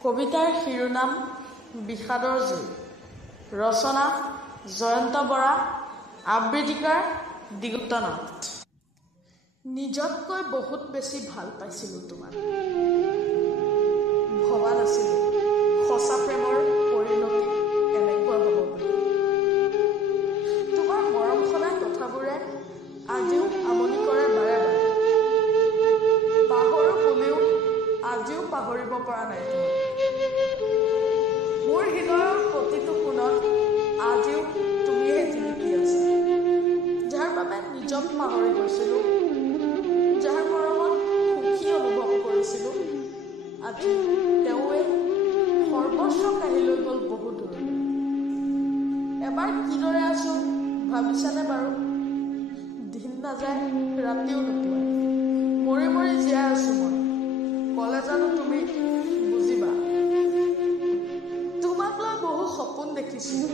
কবিতাৰ শিৰোনাম বিষাদৰ জুই, ৰচনা জয়ন্ত বৰা, আবৃত্তিকাৰ দিগন্ত নাথ। নিজতকৈ বহুত বেছি ভাল পাইছিলোঁ তোমাক। ভবা নাছিলোঁ সঁচা প্ৰেমৰ পৰিণতি এনেকুৱা হ'ব বুলি। তোমাৰ মৰম সনা কথাবোৰে আজিও আমনি কৰে বাৰে বাৰে। পাহৰো বুলিও আজিও পাহৰিব পৰা নাই তোমাক। মোৰ হৃদয়ৰ প্ৰতিটো কোণত আজিও তুমিয়ে জিলিকি আছা। যাৰ বাবে নিজক পাহৰি গৈছিলোঁ, যাৰ মৰমত সুখী অনুভৱ কৰিছিলোঁ, আজি তেওঁৱে সৰ্বস্ব কাঢ়ি লৈ গ'ল বহু দূৰলৈ। এবাৰ কিদৰে আছোঁ ভাবিছানে বাৰু? দিন নাযায় ৰাতিও নোপোৱাই, মৰি মৰি জীয়াই আছোঁ মই। ক'লে জানো তুমি বুজিবা? তোমাক লৈ বহু সপোন দেখিছিলোঁ,